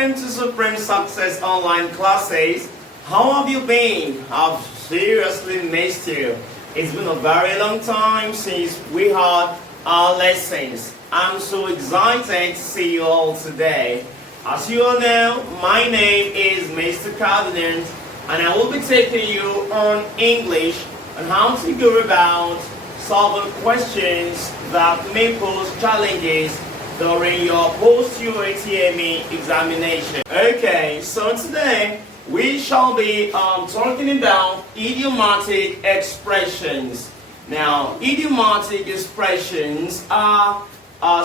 Welcome to Supreme Success Online Classes. How have you been? I've seriously missed you. It's been a very long time since we had our lessons. I'm so excited to see you all today. As you all know, my name is Mr. Cardinal, and I will be taking you on English on how to go about solving questions that may pose challenges during your post-UATME examination. Okay, so today we shall be talking about idiomatic expressions. Now, idiomatic expressions are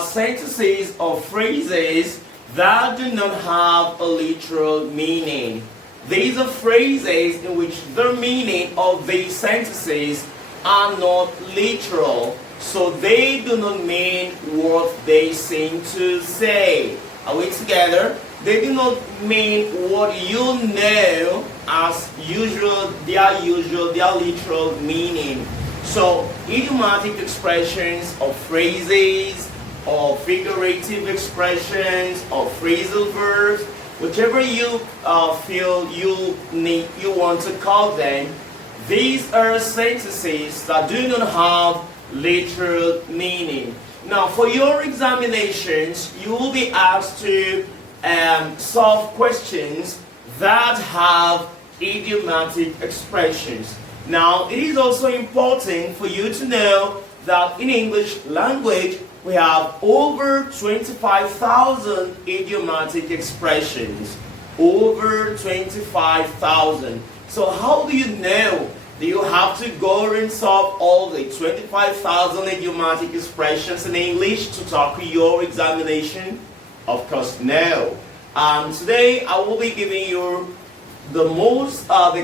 sentences or phrases that do not have a literal meaning. These are phrases in which the meaning of these sentences are not literal, so they do not mean what they seem to say. Are we together? They do not mean what you know as usual, their literal meaning. So, idiomatic expressions or phrases or figurative expressions or phrasal verbs, whichever you feel you want to call them, these are sentences that do not have literal meaning. Now, for your examinations, you will be asked to solve questions that have idiomatic expressions. Now, it is also important for you to know that in English language, we have over 25,000 idiomatic expressions. Over 25,000. So how do you know? Do you have to go and solve all the 25,000 idiomatic expressions in English to tackle your examination? Of course, no. Today I will be giving you the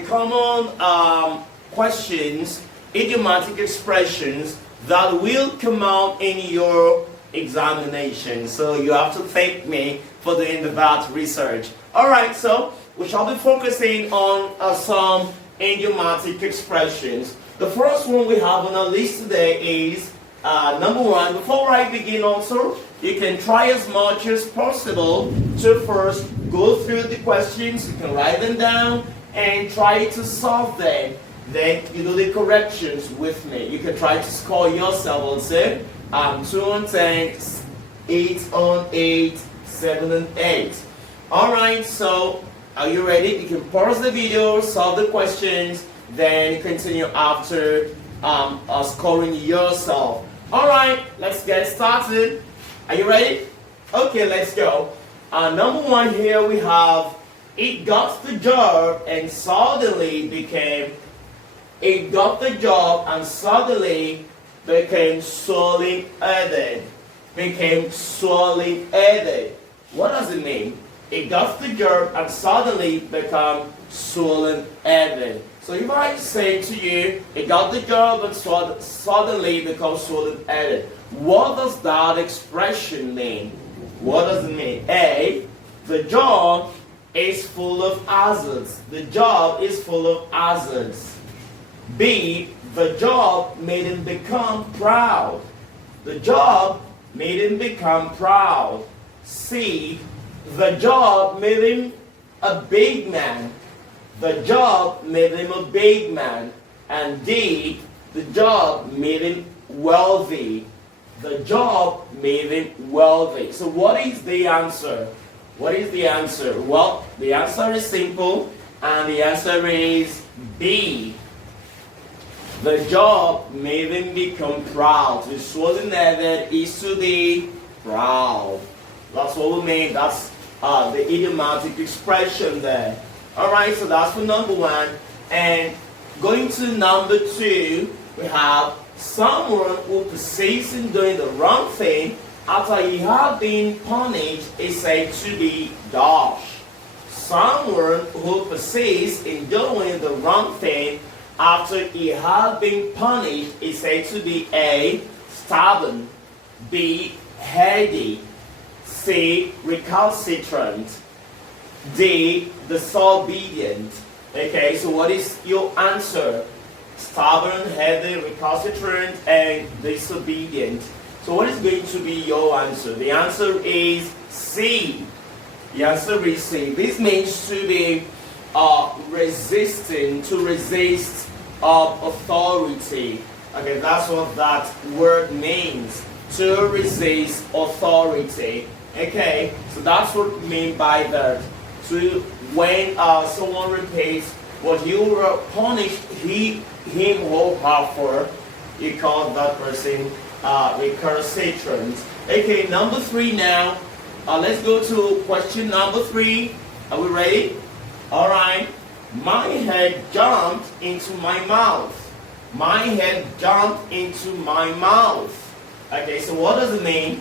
common questions, idiomatic expressions that will come out in your examination. So you have to thank me for doing that research. Alright, so we shall be focusing on some idiomatic expressions. The first one we have on our list today is number one. Before I begin also, you can try as much as possible to first go through the questions. You can write them down and try to solve them. Then you do the corrections with me. You can try to score yourself and say 2 on 10, 8 on 8, 7 on 8. Alright, so are you ready? You can pause the video, solve the questions, then continue after scoring yourself. Alright, let's get started. Are you ready? Okay, let's go. Number one here we have, it got the job and suddenly became swollen headed. Became swollen headed. What does it mean? It got the job and suddenly become swollen headed. So if I say to you, it got the job and suddenly become swollen headed, what does that expression mean? What does it mean? A, the job is full of hazards. The job is full of hazards. B, the job made him become proud. The job made him become proud. C, the job made him a big man. The job made him a big man. And D, the job made him wealthy. The job made him wealthy. So what is the answer? What is the answer? Well, the answer is simple, and the answer is B. The job made him become proud. The swollen headed is to be proud. That's what we mean. That's the idiomatic expression there. Alright, so that's for number one. And going to number two, we have someone who persists in doing the wrong thing after he had been punished is said to be dash. Someone who persists in doing the wrong thing after he had been punished is said to be A, stubborn, B, heady, C, recalcitrant, D, disobedient. Okay, so what is your answer? Stubborn, heady, recalcitrant, and disobedient. So what is going to be your answer? The answer is C. The answer is C. This means to be resisting, to resist authority. Okay, that's what that word means. To resist authority. Okay, so that's what we mean by that. To when someone repeats what you were punished him or her for, you call that person recalcitrant. Okay, number 3 now. Let's go to question number 3. Are we ready? Alright. My head jumped into my mouth. My head jumped into my mouth. Okay, so what does it mean?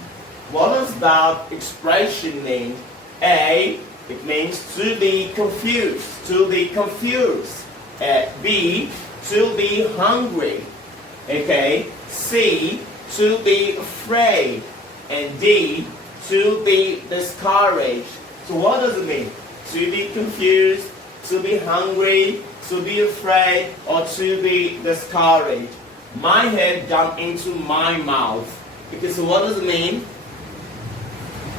What does that expression mean? A, it means to be confused, to be confused. B, to be hungry. Okay. C, to be afraid. And D, to be discouraged. So what does it mean? To be confused, to be hungry, to be afraid, or to be discouraged. My head jumped into my mouth. Okay, so what does it mean?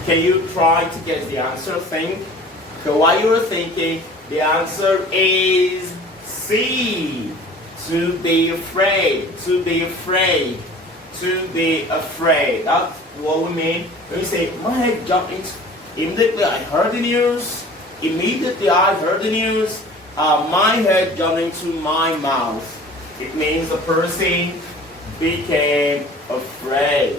Can you try to guess the answer? Think. So while you were thinking, the answer is C. To be afraid. To be afraid. To be afraid. That's what we mean when we say, my head jumped into. Immediately I heard the news. Immediately I heard the news. My head jumped into my mouth. It means the person became afraid.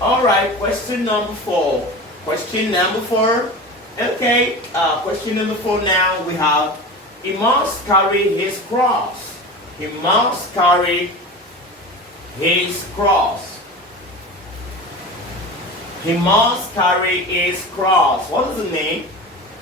Alright, question number 4. Question number 4. Okay, question number 4 now we have, he must carry his cross. He must carry his cross. He must carry his cross. What does it mean?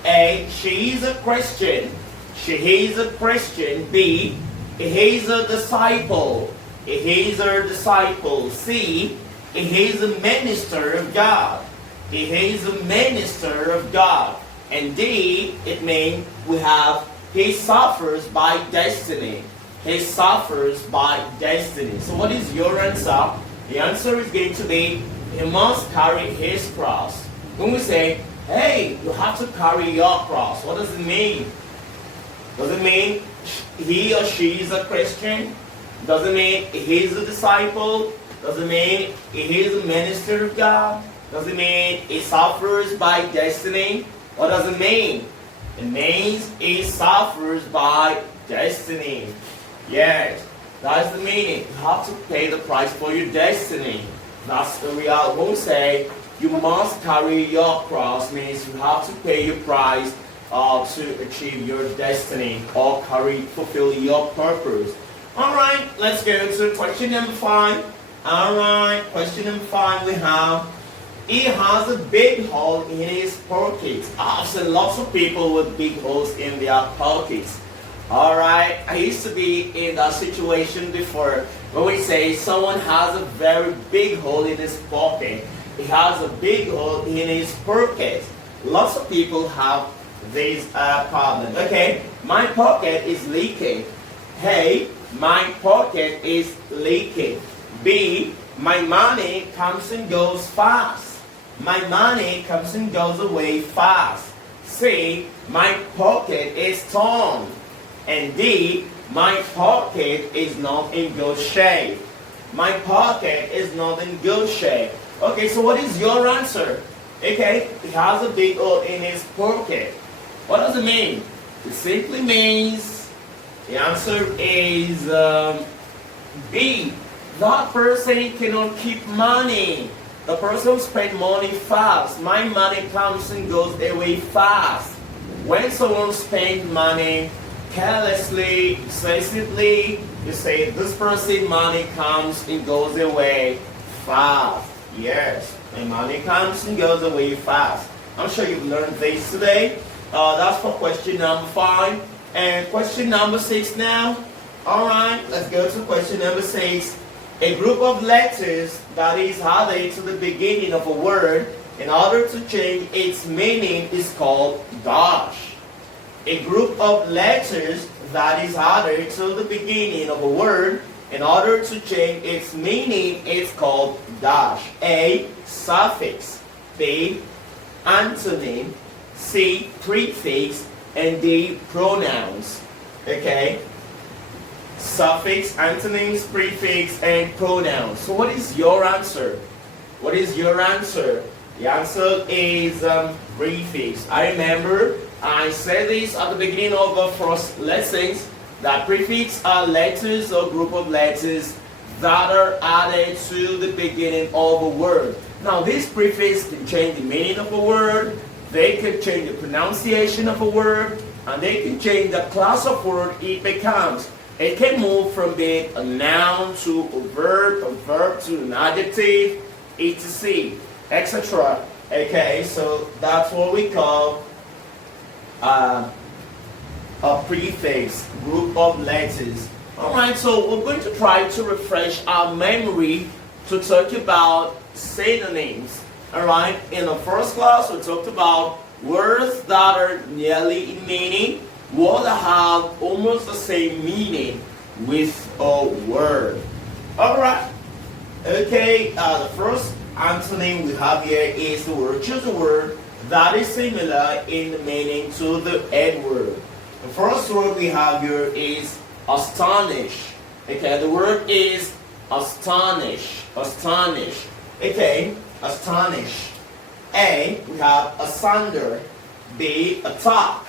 A, she is a Christian. She is a Christian. B, he is a disciple. He is a disciple. C, he is a minister of God. He is a minister of God. And D, it means we have he suffers by destiny. He suffers by destiny. So what is your answer? The answer is going to be he must carry his cross. When we say, hey, you have to carry your cross, what does it mean? Does it mean he or she is a Christian? Does it mean he is a disciple? Does it mean he is a minister of God? Does it mean he suffers by destiny? What does it mean? It means he suffers by destiny. Yes, that's the meaning. You have to pay the price for your destiny. That's the reality. When we say you must carry your cross, means you have to pay your price to achieve your destiny or fulfill your purpose. Alright, let's go to question number 5. Alright, question number 5 we have, he has a big hole in his pockets. I've seen lots of people with big holes in their pockets. Alright, I used to be in that situation before when we say someone has a very big hole in his pocket. He has a big hole in his pocket. Lots of people have this problem. Okay, my pocket is leaking. Hey, my pocket is leaking. B, my money comes and goes fast. My money comes and goes away fast. C, my pocket is torn. And D, my pocket is not in good shape. My pocket is not in good shape. Okay, so what is your answer? Okay, he has a big hole in his pocket. What does it mean? It simply means the answer is B. That person cannot keep money. The person spends money fast. My money comes and goes away fast. When someone spends money carelessly, excessively, you say this person's money comes and goes away fast. Yes, my money comes and goes away fast. I'm sure you've learned this today. That's for question number 5. And question number 6 now. Alright, let's go to question number 6. A group of letters that is added to the beginning of a word in order to change its meaning is called dash. A group of letters that is added to the beginning of a word in order to change its meaning is called dash. A, suffix. B, antonym. C, prefix, and D, pronouns. Okay? Suffix, antonyms, prefix, and pronouns. So what is your answer? What is your answer? The answer is prefix. I remember I said this at the beginning of the first lessons, that prefix are letters or group of letters that are added to the beginning of a word. Now this prefix can change the meaning of a word, they can change the pronunciation of a word, and they can change the class of word it becomes. It can move from being a noun to a verb to an adjective, etc., etc. Okay, so that's what we call a prefix, group of letters. Alright, so we're going to try to refresh our memory to talk about synonyms. Alright, in the first class we talked about words that are nearly in meaning, words that have almost the same meaning with a word. Alright, okay, the first antonym we have here is the word, choose a word that is similar in the meaning to the head word. The first word we have here is astonish. Okay, the word is astonish. Astonish. Okay, astonish. A, we have asunder. B, attack.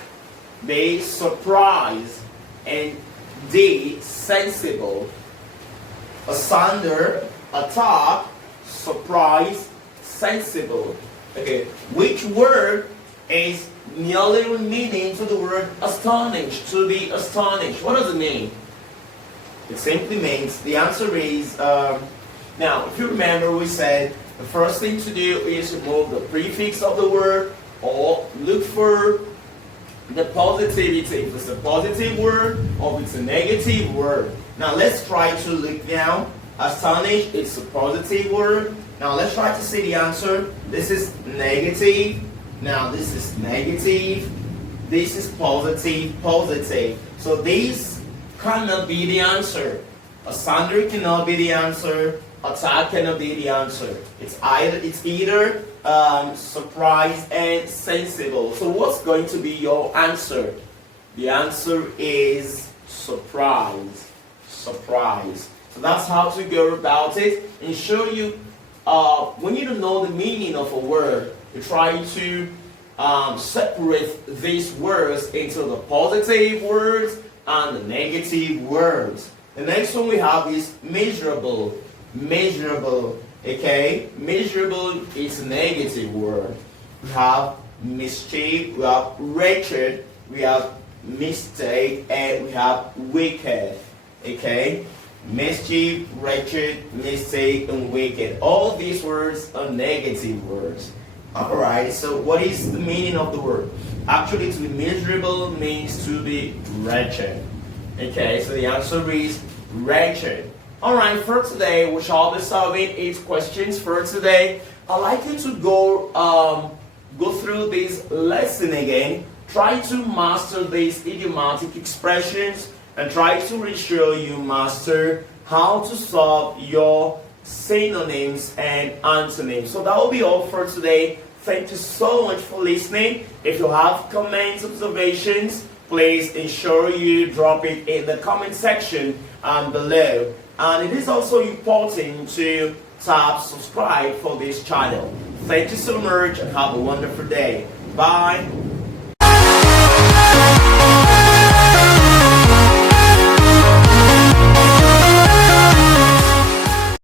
B, surprise. And D, sensible. Asunder, attack, surprise, sensible. Okay, which word is nearly meaning to the word astonish, to be astonished? What does it mean? It simply means, the answer is, now if you remember we said the first thing to do is remove the prefix of the word or look for the positivity, if it's a positive word or if it's a negative word. Now let's try to look down. Astonish, it's a positive word. Now let's try to see the answer. This is negative. Now this is negative. This is positive, positive. So these cannot be the answer. Asunder cannot be the answer. Attack cannot be the answer. It's either surprise and sensible. So what's going to be your answer? The answer is surprise. Surprise. So that's how to go about it and show you when you don't know the meaning of a word, you try to separate these words into the positive words and the negative words. The next one we have is measurable. Measurable. Okay? Measurable is a negative word. We have mischief, we have wretched, we have mistake, and we have wicked. Okay? Mischief, wretched, mistake, and wicked. All these words are negative words. Alright, so what is the meaning of the word? Actually, to be miserable means to be wretched. Okay, so the answer is wretched. Alright, for today, we shall be solving 8 questions for today. I'd like you to go through this lesson again. Try to master these idiomatic expressions and try to ensure you master how to solve your synonyms and antonyms. So that will be all for today. Thank you so much for listening. If you have comments, observations, please ensure you drop it in the comment section below. And it is also important to tap subscribe for this channel. Thank you so much and have a wonderful day. Bye.